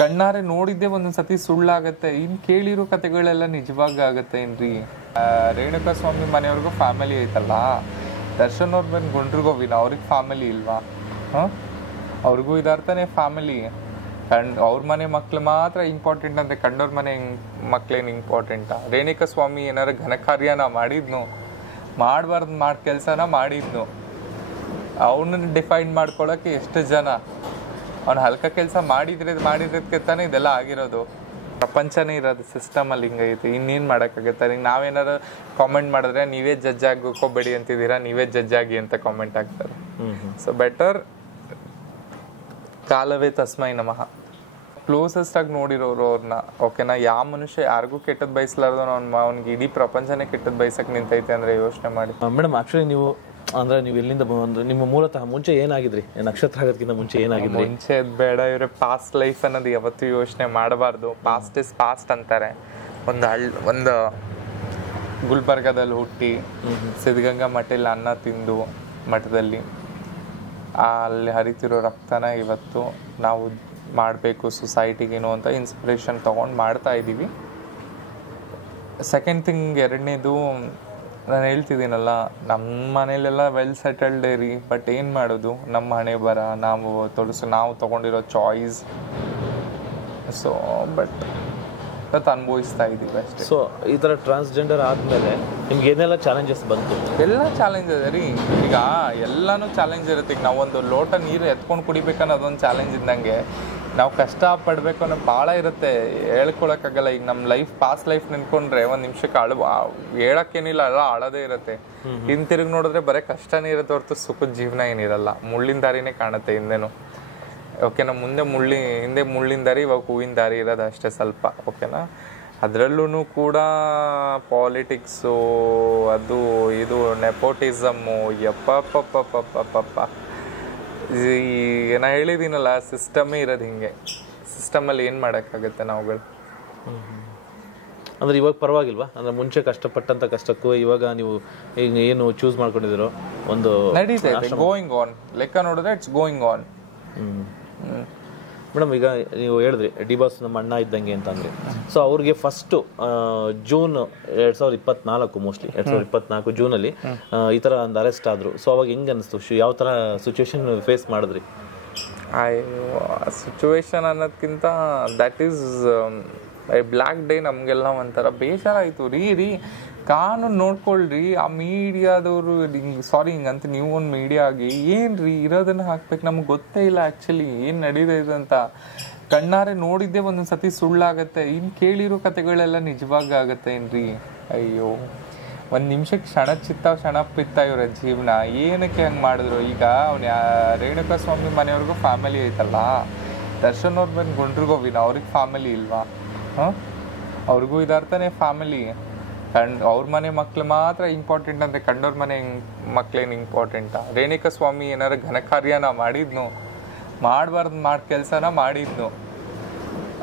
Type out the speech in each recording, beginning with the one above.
ಕಣ್ಣಾರೆ ನೋಡಿದ್ದೆ ಒಂದೊಂದ್ ಸತಿ ಸುಳ್ಳಾಗತ್ತೆ, ಇನ್ ಕೇಳಿರೋ ಕತೆಗಳೆಲ್ಲ ನಿಜವಾಗ ಆಗತ್ತೆ ಏನ್ರಿ. ರೇಣುಕಾ ಸ್ವಾಮಿ ಮನೆಯವ್ರಿಗೂ ಫ್ಯಾಮಿಲಿ ಐತಲ್ಲ, ದರ್ಶನ್ ಅವ್ರು ಬಂದು ಗುಂಡ್ರಿಗೋವಿನ ಅವ್ರಿಗೆ ಫ್ಯಾಮಿಲಿ ಇಲ್ವಾ? ಅವ್ರಿಗೂ ಇದಾರ್ತಾನೆ ಫ್ಯಾಮಿಲಿ. ಅವ್ರ ಮನೆ ಮಕ್ಳು ಮಾತ್ರ ಇಂಪಾರ್ಟೆಂಟ್ ಅಂದ್ರೆ ಕಂಡೋರ್ ಮನೆ ಮಕ್ಳೇನು ಇಂಪಾರ್ಟೆಂಟಾ? ರೇಣುಕಾ ಸ್ವಾಮಿ ಏನಾರ ಘನ ಕಾರ್ಯನ ಮಾಡಿದ್ನು, ಮಾಡಬಾರ್ದು ಕೆಲಸನ ಮಾಡಿದ್ನು, ಅವನನ್ನ ಡಿಫೈನ್ ಮಾಡ್ಕೊಳಕ್ಕೆ ಎಷ್ಟು ಜನ. ಅವ್ನು ಹಲ್ಕ ಕೆಲಸ ಮಾಡಿದ್ರದಕ್ಕೆ ತಾನೇ ಇದೆಲ್ಲ ಆಗಿರೋದು. ಪ್ರಪಂಚನೇ ಇರೋದು ಸಿಸ್ಟಮಲ್ಲಿ ಹಿಂಗೈತಿ, ಇನ್ನೇನು ಮಾಡೋಕ್ಕಾಗತ್ತೆ? ಈಗ ನಾವೇನಾರು ಕಾಮೆಂಟ್ ಮಾಡಿದ್ರೆ ನೀವೇ ಜಡ್ಜ್ ಆಗೋಬೇಡಿ ಅಂತಿದ್ದೀರಾ, ನೀವೇ ಜಡ್ಜ್ ಆಗಿ ಅಂತ ಕಾಮೆಂಟ್ ಆಗ್ತಾರೆ. ಸೊ ಬೆಟರ್ ಕಾಲವೇ ತಸ್ಮೈ ನಮಃ. ಕ್ಲೋಸೆಸ್ಟ್ ಆಗಿ ನೋಡಿರೋರು ಅವ್ರನ್ನ, ಓಕೆನಾ? ಯಾವ ಮನುಷ್ಯ ಯಾರಿಗೂ ಕೆಟ್ಟದ್ ಬಯಸ್ಲಾರ್ದು ಅವ್ನಿಗೆ ಇಡೀ ಪ್ರಪಂಚನೇ ಕೆಟ್ಟದ್ ಬಯಸಕ್ ನಿಂತೈತೆ ಅಂದ್ರೆ ಯೋಚನೆ ಮಾಡಿ. ಮೇಡಮ್ ಆಕ್ಚುಲಿ ನೀವು ಅಂದ್ರೆ ನೀವು ಎಲ್ಲಿಂದ ಅಂದ್ರೆ ನಿಮ್ಮ ಮೂಲತಃ ಮುಂಚೆ ಏನಾಗಿದ್ರಿ? ನಕ್ಷತ್ರ ಆಗೋದಕ್ಕಿಂತ ಮುಂಚೆ ಏನಾಗಿದ್ರಿ? ಮುಂಚೆ ಬೇಡ, ಇವ್ರೆ ಪಾಸ್ಟ್ ಲೈಫ್ ಅನ್ನೋದು ಯಾವತ್ತೂ ಯೋಚನೆ ಮಾಡಬಾರ್ದು. ಪಾಸ್ಟ್ ಇಸ್ ಪಾಸ್ಟ್ ಅಂತಾರೆ. ಒಂದು ಗುಲ್ಬರ್ಗದಲ್ಲಿ ಹುಟ್ಟಿ ಸಿದ್ಧಗಂಗಾ ಮಠದಲ್ಲಿ ಅನ್ನ ತಿಂದು ಮಠದಲ್ಲಿ ಅಲ್ಲಿ ಹರಿತಿರೋ ರಕ್ತನ ಇವತ್ತು ನಾವು ಮಾಡಬೇಕು ಸೊಸೈಟಿಗೇನು ಅಂತ ಇನ್ಸ್ಪಿರೇಷನ್ ತೊಗೊಂಡು ಮಾಡ್ತಾ ಇದ್ದೀವಿ. ಸೆಕೆಂಡ್ ಥಿಂಗ್, ಎರಡನೇದು ನಾನು ಹೇಳ್ತಿದ್ದೀನಲ್ಲ, ನಮ್ಮ ಮನೇಲೆಲ್ಲ ವೆಲ್ ಸೆಟಲ್ಡ್ ರೀ. ಬಟ್ ಏನು ಮಾಡೋದು, ನಮ್ಮ ಹಣೆ ಬರ, ನಾವು ತೊಗೊಂಡಿರೋ ಚಾಯ್ಸ್. ಸೊ ಬಟ್ ಅನುಭವಿಸ್ತಾ ಇದ್ದೀವಿ ಅಷ್ಟೇ. ಸೊ ಈ ಥರ ಟ್ರಾನ್ಸ್ಜೆಂಡರ್ ಆದಮೇಲೆ ನಿಮ್ಗೆ ಏನೆಲ್ಲ ಚಾಲೆಂಜಸ್ ಬಂತು? ಎಲ್ಲ ಚಾಲೆಂಜ್ ಅದ ರೀ. ಈಗ ಎಲ್ಲನೂ ಚಾಲೆಂಜ್ ಇರುತ್ತೆ. ಈಗ ನಾವೊಂದು ಲೋಟ ನೀರು ಎತ್ಕೊಂಡು ಕುಡಿಬೇಕನ್ನೋ ಅದೊಂದು ಚಾಲೆಂಜ್ ಇದ್ದಂಗೆ ನಾವು ಕಷ್ಟ ಪಡಬೇಕು ಅನ್ನೋ ಭಾಳ ಇರುತ್ತೆ, ಹೇಳ್ಕೊಳಕ್ಕಾಗಲ್ಲ. ಈಗ ನಮ್ಮ ಪಾಸ್ಟ್ ಲೈಫ್ ನೆನ್ಕೊಂಡ್ರೆ ಒಂದು ನಿಮಿಷಕ್ಕೆ ಹೇಳಕ್ಕೇನಿಲ್ಲ, ಅಲ್ಲ ಅಳದೇ ಇರುತ್ತೆ. ಹಿಂತಿರುಗಿ ನೋಡಿದ್ರೆ ಬರೀ ಕಷ್ಟನೇ ಇರುತ್ತೆ ಹೊರತು ಸುಖದ ಜೀವನ ಏನಿರಲ್ಲ. ಮುಳ್ಳಿನ ದಾರಿನೇ ಕಾಣುತ್ತೆ ಹಿಂದೆನೂ, ಓಕೆನಾ? ಹಿಂದೆ ಮುಳ್ಳಿನ ದಾರಿ, ಇವಾಗ ಹೂವಿನ ದಾರಿ ಇರೋದು ಅಷ್ಟೇ ಸ್ವಲ್ಪ, ಓಕೆನಾ? ಅದರಲ್ಲೂ ಕೂಡ ಪಾಲಿಟಿಕ್ಸು, ಅದು ಇದು ನೆಪೋಟಿಸಮ್ಮು, ಯಪ್ಪಪ್ಪಪ್ಪಪ್ಪಪ್ಪ. ನಾ ಹೇಳಿದ್ದೀನಲ್ಲ, ಸಿಸ್ಟಮೇ ಇರೋದು ಹಿಂಗೆ. ಸಿಸ್ಟಮಲ್ಲಿ ಏನು ಮಾಡೋಕ್ಕಾಗತ್ತೆ ನಾವುಗಳು? ಅಂದ್ರೆ ಇವಾಗ ಪರವಾಗಿಲ್ವಾ? ಅಂದ್ರೆ ಮುಂಚೆ ಕಷ್ಟಪಟ್ಟಂತ ಕಷ್ಟಕ್ಕೂ ಇವಾಗ ನೀವು ಈಗ ಏನು ಚೂಸ್ ಮಾಡ್ಕೊಂಡಿದ್ದೀರೋ ಒಂದು ನಡೀತಾ ಇದೆ, ಗೋಯಿಂಗ್ ಆನ್. ಲೆಕ್ಕ ನೋಡಿದ್ರೆ ಇಟ್ಸ್ ಗೋಯಿಂಗ್ ಆನ್. ಮೇಡಮ್, ಈಗ ನೀವು ಹೇಳಿದ್ರಿ ಡಿ ಬಾಸ್ ನಮ್ಮ ಅಣ್ಣ ಇದ್ದಂಗೆ ಅಂತಂದ್ರೆ, ಸೊ ಅವ್ರಿಗೆ ಫಸ್ಟ್ ಜೂನ್ 2024 ಮೋಸ್ಟ್ಲಿ 2024 ಜೂನಲ್ಲಿ ಈ ತರ ಒಂದು ಅರೆಸ್ಟ್ ಆದ್ರು. ಸೊ ಅವಾಗ ಹೆಂಗ್ ಅನಿಸ್ತು? ಯಾವ ತರ ಸಿಚುವೇಶನ್ ಫೇಸ್ ಮಾಡಿದ್ರಿ? ಸಿಚುವೇಶನ್ ಅನ್ನೋದಕ್ಕಿಂತ ದಟ್ ಈಸ್ ಬ್ಲ್ಯಾಕ್ ಡೇ. ನಮಗೆಲ್ಲ ಒಂಥರ ಬೇಜಾರಾಯಿತು ರೀ. ಕಾನೂನು ನೋಡ್ಕೊಳ್ರಿ. ಆ ಮೀಡಿಯಾದವರು ಸಾರಿ ಹಿಂಗಂತ ನೀವು ಒಂದು ಮೀಡಿಯಾ ಆಗಿ ಏನ್ರಿ ಇರೋದನ್ನ ಹಾಕ್ಬೇಕು? ನಮ್ಗೆ ಗೊತ್ತೇ ಇಲ್ಲ ಆ್ಯಕ್ಚುಲಿ ಏನು ನಡೀತಾ ಇದೆ ಅಂತ. ಕಣ್ಣಾರೆ ನೋಡಿದ್ದೆ ಒಂದೊಂದು ಸತಿ ಸುಳ್ಳಾಗತ್ತೆ, ಇನ್ನು ಕೇಳಿರೋ ಕತೆಗಳೆಲ್ಲ ನಿಜವಾಗ ಆಗತ್ತೆ ಏನ್ರಿ? ಅಯ್ಯೋ, ಒಂದು ನಿಮಿಷಕ್ಕೆ ಕ್ಷಣ ಪಿತ್ತ ಇವರ ಜೀವನ. ಏನಕ್ಕೆ ಹಂಗೆ ಮಾಡಿದ್ರು? ಈಗ ರೇಣುಕಾ ಸ್ವಾಮಿ ಮನೆಯವ್ರಿಗೂ ಫ್ಯಾಮಿಲಿ ಐತಲ್ಲ, ದರ್ಶನ್ ಅವ್ರು ಬಂದು ಗುಂಡ್ರಿಗೋವಿನ ಅವ್ರಿಗೆ ಫ್ಯಾಮಿಲಿ ಇಲ್ವಾ? ಅವ್ರಿಗೂ ಇದಾರ್ತಾನೆ ಫ್ಯಾಮಿಲಿ. ಅವ್ರ ಮನೆ ಮಕ್ಳು ಮಾತ್ರ ಇಂಪಾರ್ಟೆಂಟ್ ಅಂದ್ರೆ ಕಂಡೋರ್ ಮನೆ ಮಕ್ಳೇನು ಇಂಪಾರ್ಟೆಂಟಾ? ರೇಣುಕಾ ಸ್ವಾಮಿ ಏನಾರ ಘನ ಕಾರ್ಯನ ಮಾಡಿದ್ನು, ಮಾಡಬಾರ್ದು ಕೆಲಸನ ಮಾಡಿದ್ನು,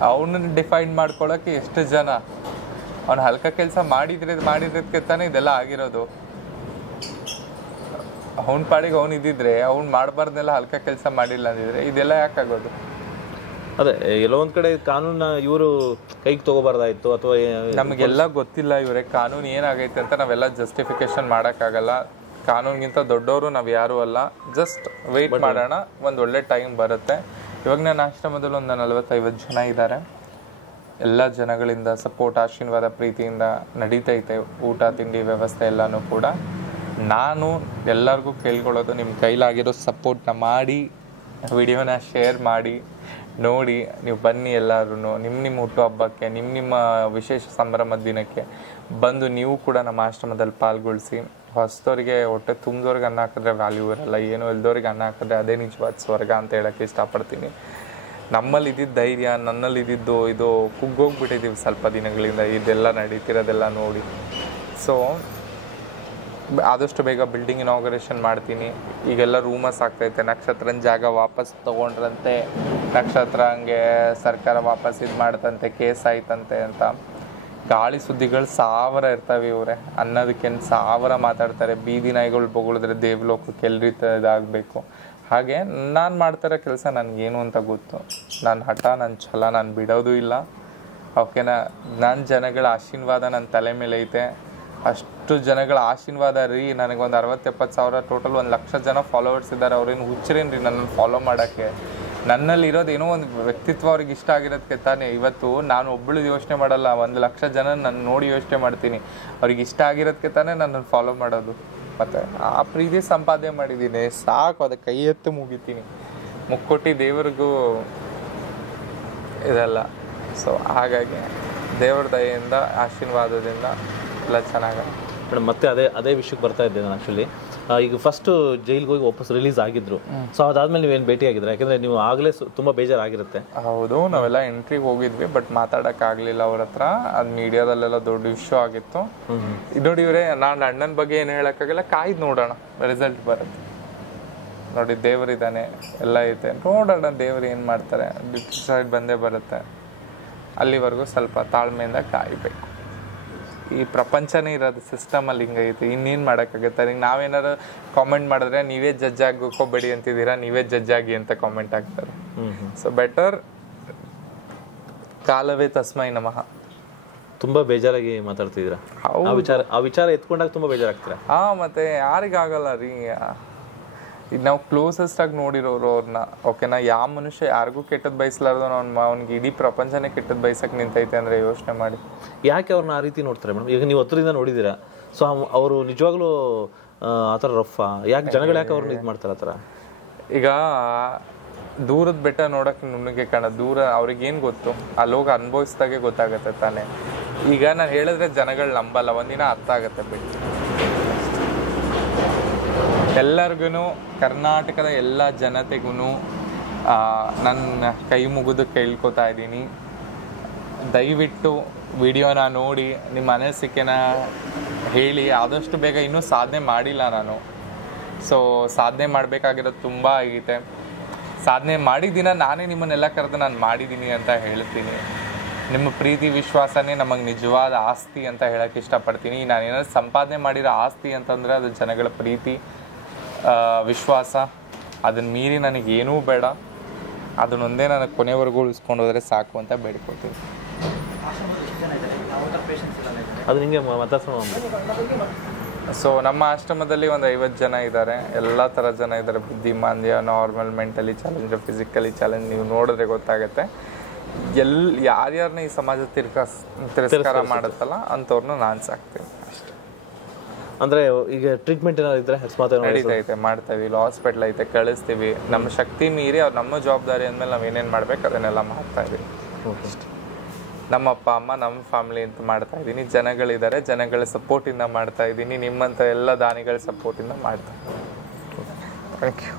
ಅವನನ್ನ ಡಿಫೈನ್ ಮಾಡ್ಕೊಳಕ್ಕೆ ಎಷ್ಟು ಜನ. ಅವ್ನು ಹಲ್ಕ ಕೆಲಸ ಮಾಡಿದ್ರದಕ್ಕೆ ತಾನೇ ಇದೆಲ್ಲ ಆಗಿರೋದು. ಅವನ ಪಾಡಿಗೆ ಅವ್ನು ಇದ್ದಿದ್ರೆ, ಅವ್ನು ಮಾಡಬಾರ್ದೆಲ್ಲ ಹಲ್ಕ ಕೆಲಸ ಮಾಡಿಲ್ಲ ಅಂದಿದ್ರೆ ಇದೆಲ್ಲ ಯಾಕಾಗೋದು? ಅದೇ ಎಲ್ಲೋ ಒಂದ್ ಕಡೆ ಕಾನೂನ ಇವರು ಕೈಗೆ ತಗೋಬಾರ್ದಾಯ್ತು, ಅಥವಾ ನಮಗೆಲ್ಲ ಗೊತ್ತಿಲ್ಲ ಇವ್ರೆ ಕಾನೂನು ಏನಾಗೈತೆ ಅಂತ. ನಾವೆಲ್ಲ ಜಸ್ಟಿಫಿಕೇಶನ್ ಮಾಡೋಕ್ಕಾಗಲ್ಲ. ಕಾನೂನಿಗಿಂತ ದೊಡ್ಡವರು ನಾವು ಯಾರೂ ಅಲ್ಲ. ಜಸ್ಟ್ ವೆಯ್ಟ್ ಮಾಡೋಣ, ಒಂದು ಒಳ್ಳೆ ಟೈಮ್ ಬರುತ್ತೆ. ಇವಾಗ ನನ್ನ ಆಶ್ರಮದಲ್ಲಿ ಒಂದು 40-50 ಜನ ಇದ್ದಾರೆ. ಎಲ್ಲ ಜನಗಳಿಂದ ಸಪೋರ್ಟ್, ಆಶೀರ್ವಾದ, ಪ್ರೀತಿಯಿಂದ ನಡೀತೈತೆ ಊಟ ತಿಂಡಿ ವ್ಯವಸ್ಥೆ ಎಲ್ಲನೂ ಕೂಡ. ನಾನು ಎಲ್ಲರಿಗೂ ಕೇಳ್ಕೊಳ್ಳೋದು, ನಿಮ್ಮ ಕೈಲಾಗಿರೋ ಸಪೋರ್ಟ್ನ ಮಾಡಿ, ವಿಡಿಯೋನ ಶೇರ್ ಮಾಡಿ, ನೋಡಿ, ನೀವು ಬನ್ನಿ ಎಲ್ಲರೂ. ನಿಮ್ಮ ಹುಟ್ಟುಹಬ್ಬಕ್ಕೆ, ನಿಮ್ಮ ವಿಶೇಷ ಸಂಭ್ರಮದ ದಿನಕ್ಕೆ ಬಂದು ನೀವು ಕೂಡ ನಮ್ಮ ಆಶ್ರಮದಲ್ಲಿ ಪಾಲ್ಗೊಳಿಸಿ. ಹೊಸದವ್ರಿಗೆ ಹೊಟ್ಟೆ ತುಂಬಿದವ್ರಿಗೆ ಅನ್ನ ಹಾಕಿದ್ರೆ ವ್ಯಾಲ್ಯೂ ಇರಲ್ಲ, ಏನೋ ಇಲ್ದವ್ರಿಗೆ ಅನ್ನ ಹಾಕಿದ್ರೆ ಅದೇ ನಿಜವಾದ ಸ್ವರ್ಗ ಅಂತ ಹೇಳೋಕ್ಕೆ ಇಷ್ಟಪಡ್ತೀನಿ. ನಮ್ಮಲ್ಲಿ ಇದ್ದಿದ್ದು ಧೈರ್ಯ, ನನ್ನಲ್ಲಿ ಇದ್ದಿದ್ದು ಇದು ಕುಗ್ಗೋಗ್ಬಿಟ್ಟಿದ್ದೀವಿ ಸ್ವಲ್ಪ ದಿನಗಳಿಂದ ಇದೆಲ್ಲ ನಡೀತಿರೋದೆಲ್ಲ ನೋಡಿ. ಸೊ ಆದಷ್ಟು ಬೇಗ ಬಿಲ್ಡಿಂಗ್ ಇನಾಗ್ರೇಷನ್ ಮಾಡ್ತೀನಿ. ಈಗೆಲ್ಲ ರೂಮರ್ಸ್ ಆಗ್ತೈತೆ, ನಕ್ಷತ್ರನ ಜಾಗ ವಾಪಸ್ ತೊಗೊಂಡ್ರಂತೆ, ನಕ್ಷತ್ರ ಹಂಗೆ ಸರ್ಕಾರ ವಾಪಸ್ ಇದು ಮಾಡ್ತಂತೆ, ಕೇಸ್ ಆಯ್ತಂತೆ ಅಂತ. ಗಾಳಿ ಸುದ್ದಿಗಳು 1000 ಇರ್ತವೆ ಇವರೇ ಅನ್ನೋದಕ್ಕೇನು 1000 ಮಾತಾಡ್ತಾರೆ. ಬೀದಿ ನಾಯಿಗಳು ಬೊಗಳಿದ್ರೆ ದೇವಲೋಕಕ್ಕೆ ಎಲ್ರಿ ಇದಾಗಬೇಕು. ಹಾಗೆ ನಾನು ಮಾಡ್ತಿರೋ ಕೆಲಸ ನನಗೇನು ಅಂತ ಗೊತ್ತು. ನನ್ನ ಹಠ, ನನ್ನ ಛಲ ನಾನು ಬಿಡೋದು ಇಲ್ಲ. ಓಕೆನಾ, ನನ್ನ ಜನಗಳ ಆಶೀರ್ವಾದ ನನ್ನ ತಲೆ ಮೇಲೆ ಐತೆ. ಅಷ್ಟು ಜನಗಳ ಆಶೀರ್ವಾದ ರೀ. ನನಗೊಂದು 60-70 ಸಾವಿರ ಟೋಟಲ್ 1 ಲಕ್ಷ ಜನ ಫಾಲೋವರ್ಸ್ ಇದ್ದಾರೆ. ಅವ್ರೇನು ಹುಚ್ಚರೇನು ರೀ ನನ್ನನ್ನು ಫಾಲೋ ಮಾಡೋಕ್ಕೆ. ನನ್ನಲ್ಲಿ ಇರೋದೇನೋ ಒಂದು ವ್ಯಕ್ತಿತ್ವ ಅವ್ರಿಗೆ ಇಷ್ಟ ಆಗಿರೋದಕ್ಕೆ ತಾನೇ. ಇವತ್ತು ನಾನು ಒಬ್ಬಳು ಯೋಚನೆ ಮಾಡಲ್ಲ, 1 ಲಕ್ಷ ಜನ ನನ್ನ ನೋಡಿ ಯೋಚನೆ ಮಾಡ್ತೀನಿ. ಅವ್ರಿಗೆ ಇಷ್ಟ ಆಗಿರೋದಕ್ಕೆ ತಾನೇ ನನ್ನನ್ನು ಫಾಲೋ ಮಾಡೋದು. ಮತ್ತು ಆ ಪ್ರೀತಿ ಸಂಪಾದನೆ ಮಾಡಿದ್ದೀನಿ, ಸಾಕು. ಅದಕ್ಕೆ ಕೈ ಎತ್ತು ಮುಗಿತೀನಿ. ಮುಕ್ಕೊಟ್ಟು ದೇವ್ರಿಗೂ ಇದೆಲ್ಲ. ಸೊ ಹಾಗಾಗಿ ದೇವ್ರ ದಯೆಯಿಂದ, ಆಶೀರ್ವಾದದಿಂದ ಎಲ್ಲ ಚೆನ್ನಾಗಿ. ಮೇಡಮ್, ಮತ್ತೆ ಅದೇ ವಿಷಯಕ್ಕೆ ಬರ್ತಾ ಇದ್ದೆ ನಾನು. ಆ್ಯಕ್ಚುಲಿ ಈಗ ಫಸ್ಟು ಜೈಲಿಗೆ ಹೋಗಿ ವಾಪಸ್ ರಿಲೀಸ್ ಆಗಿದ್ರು. ಸೊ ಅದಾದ್ಮೇಲೆ ನೀವೇನು ಭೇಟಿ ಆಗಿದ್ರೆ? ಯಾಕಂದರೆ ನೀವು ಆಗಲೇ ತುಂಬ ಬೇಜಾರಾಗಿರುತ್ತೆ. ಹೌದು, ನಾವೆಲ್ಲ ಎಂಟ್ರಿಗೆ ಹೋಗಿದ್ವಿ, ಬಟ್ ಮಾತಾಡೋಕ್ಕಾಗಲಿಲ್ಲ ಅವ್ರ ಹತ್ರ. ಅದು ಮೀಡಿಯಾದಲ್ಲೆಲ್ಲ ದೊಡ್ಡ ಇಶ್ಯೂ ಆಗಿತ್ತು. ನೋಡಿ ಇವರೇ, ನಾನು ಅಣ್ಣನ ಬಗ್ಗೆ ಏನು ಹೇಳೋಕ್ಕಾಗಲ್ಲ, ಕಾಯ್ದು ನೋಡೋಣ, ರಿಸಲ್ಟ್ ಬರುತ್ತೆ. ನೋಡಿ, ದೇವರಿದ್ದಾನೆ, ಎಲ್ಲ ಐತೆ, ನೋಡೋಣ ದೇವ್ರು ಏನು ಮಾಡ್ತಾರೆ. ಡಿಸೈಡ್ ಬಂದೇ ಬರುತ್ತೆ. ಅಲ್ಲಿವರೆಗೂ ಸ್ವಲ್ಪ ತಾಳ್ಮೆಯಿಂದ ಕಾಯಬೇಕು. ಈ ಪ್ರಪಂಚನೇ ಇರೋದು ಸಿಸ್ಟಮಲ್ಲಿ ಹಿಂಗೈತಿ, ಇನ್ನೇನು ಮಾಡೋಕ್ಕಾಗುತ್ತೆ. ಈಗ ನಾವೇನಾರು ಕಾಮೆಂಟ್ ಮಾಡಿದ್ರೆ ನೀವೇ ಜಡ್ಜ್ ಆಗೋಬೇಡಿ ಅಂತಿದ್ದೀರಾ, ನೀವೇ ಜಡ್ಜ್ ಆಗಿ ಅಂತ ಕಾಮೆಂಟ್ ಆಗ್ತಾರೆ. ಸೊ ಬೆಟರ್ ಕಾಲವೇ ತಸ್ಮೈ ನಮಃ. ತುಂಬ ಬೇಜಾರಾಗಿ ಮಾತಾಡ್ತಿದ್ದೀರಾ. ಆ ವಿಚಾರ ಎತ್ಕೊಂಡಾಗ ತುಂಬ ಬೇಜಾರಾಗ್ತೀರಾ? ಮತ್ತೆ ಯಾರಿಗಾಗಲ್ಲ ರೀ. ಈಗ ನಾವು ಕ್ಲೋಸೆಸ್ಟ್ ಆಗಿ ನೋಡಿರೋರು ಅವ್ರನ್ನ. ಓಕೆನಾ, ಯಾವ ಮನುಷ್ಯ ಯಾರಿಗೂ ಕೆಟ್ಟದ್ದು ಬಯಸಲಾರ್ದು ಅವ್ನಿಗೆ ಇಡೀ ಪ್ರಪಂಚನೇ ಕೆಟ್ಟದ್ದು ಬಯಸಕ್ಕೆ ನಿಂತೈತೆ ಅಂದರೆ ಯೋಚನೆ ಮಾಡಿ. ಯಾಕೆ ಅವ್ರನ್ನ ಆ ರೀತಿ ನೋಡ್ತಾರೆ ಮೇಡಮ್? ಈಗ ನೀವು ಹತ್ರದಿಂದ ನೋಡಿದ್ದೀರಾ. ಸೊ ಅವರು ನಿಜವಾಗ್ಲೂ ಆ ಥರ ರಫಾ? ಯಾಕೆ ಜನಗಳು ಯಾಕೆ ಅವ್ರನ್ನ ಇದು ಮಾಡ್ತಾರೆ ಆ ಥರ? ಈಗ ದೂರದ ಬೆಟ್ಟ ನೋಡೋಕೆ ನುಣ್ಣಗೆ ಕಾಣೋದು, ದೂರ ಅವ್ರಿಗೇನು ಗೊತ್ತು? ಅಲ್ಲೋಗಿ ಅನುಭವಿಸ್ದಾಗೆ ಗೊತ್ತಾಗತ್ತೆ ತಾನೇ. ಈಗ ನಾನು ಹೇಳಿದ್ರೆ ಜನಗಳು ನಂಬಲ್ಲ, ಒಂದಿನ ಅರ್ಥ ಆಗತ್ತೆ ಬಿಟ್ಟು. ಎಲ್ಲರಿಗೂ, ಕರ್ನಾಟಕದ ಎಲ್ಲ ಜನತೆಗೂ ನನ್ನ ಕೈ ಮುಗಿದು ಕೇಳ್ಕೊತಾ ಇದ್ದೀನಿ, ದಯವಿಟ್ಟು ವಿಡಿಯೋನ ನೋಡಿ ನಿಮ್ಮ ಅನಿಸಿಕೆನ ಹೇಳಿ. ಆದಷ್ಟು ಬೇಗ ಇನ್ನೂ ಸಾಧನೆ ಮಾಡಿಲ್ಲ ನಾನು. ಸೊ ಸಾಧನೆ ಮಾಡಬೇಕಾಗಿರೋದು ತುಂಬ ಆಗೈತೆ. ಸಾಧನೆ ಮಾಡಿದ್ದೀನ, ನಾನೇ ನಿಮ್ಮನ್ನೆಲ್ಲ ಕರೆದು ನಾನು ಮಾಡಿದ್ದೀನಿ ಅಂತ ಹೇಳ್ತೀನಿ. ನಿಮ್ಮ ಪ್ರೀತಿ ವಿಶ್ವಾಸನೇ ನಮಗೆ ನಿಜವಾದ ಆಸ್ತಿ ಅಂತ ಹೇಳೋಕ್ಕೆ ಇಷ್ಟಪಡ್ತೀನಿ. ನಾನೇನಾದ್ರು ಸಂಪಾದನೆ ಮಾಡಿರೋ ಆಸ್ತಿ ಅಂತಂದರೆ ಅದು ಜನಗಳ ಪ್ರೀತಿ, ವಿಶ್ವಾಸ. ಅದನ್ನು ಮೀರಿ ನನಗೇನೂ ಬೇಡ. ಅದನ್ನೊಂದೇ ನನಗೆ ಕೊನೆವರೆಗೂ ಉಳಿಸ್ಕೊಂಡು ಹೋದರೆ ಸಾಕು ಅಂತ ಬೇಡ್ಕೊತೀನಿ. ಅದು ನಿಮಗೆ ಮಾತಾಡ್ಸೋಣ. ಸೊ ನಮ್ಮ ಆಶ್ರಮದಲ್ಲಿ ಒಂದು 50 ಜನ ಇದ್ದಾರೆ. ಎಲ್ಲ ಥರ ಜನ ಇದ್ದಾರೆ. ಬುದ್ಧಿಮಾಂದ್ಯ, normal, mentally challenge, physically challenge. ನೀವು ನೋಡಿದ್ರೆ ಗೊತ್ತಾಗುತ್ತೆ. ಯಾರ್ಯಾರನ್ನ ಈ ಸಮಾಜ ತಿರಸ್ಕಾರ ಮಾಡುತ್ತಲ್ಲ ಅಂಥವ್ರನ್ನ ನಾನು ಸಾಕ್ತೀನಿ ಅಷ್ಟೇ. ಅಂದರೆ ಈಗ ಟ್ರೀಟ್ಮೆಂಟ್ ಏನಾದ್ರು ಇದ್ದರೆ ನಡೀತೈತೆ, ಮಾಡ್ತಾ ಇದೀವಿ. ಹಾಸ್ಪಿಟ್ಲ್ ಐತೆ, ಕಳಿಸ್ತೀವಿ. ನಮ್ಮ ಶಕ್ತಿ ಮೀರಿ ಅವ್ರು ನಮ್ಮ ಜವಾಬ್ದಾರಿ ಅಂದಮೇಲೆ ನಾವು ಏನೇನು ಮಾಡ್ಬೇಕು ಅದನ್ನೆಲ್ಲ ಮಾಡ್ತಾ ಇದೀವಿ. ನಮ್ಮ ಅಪ್ಪ ಅಮ್ಮ, ನಮ್ಮ ಫ್ಯಾಮಿಲಿ ಅಂತ ಮಾಡ್ತಾ ಇದ್ದೀನಿ. ಜನಗಳಿದ್ದಾರೆ, ಜನಗಳ ಸಪೋರ್ಟಿಂದ ಮಾಡ್ತಾ ಇದ್ದೀನಿ. ನಿಮ್ಮಂಥ ಎಲ್ಲ ದಾನಿಗಳ ಸಪೋರ್ಟಿಂದ ಮಾಡ್ತಾ ಇದ್ದೀನಿ. Thank you.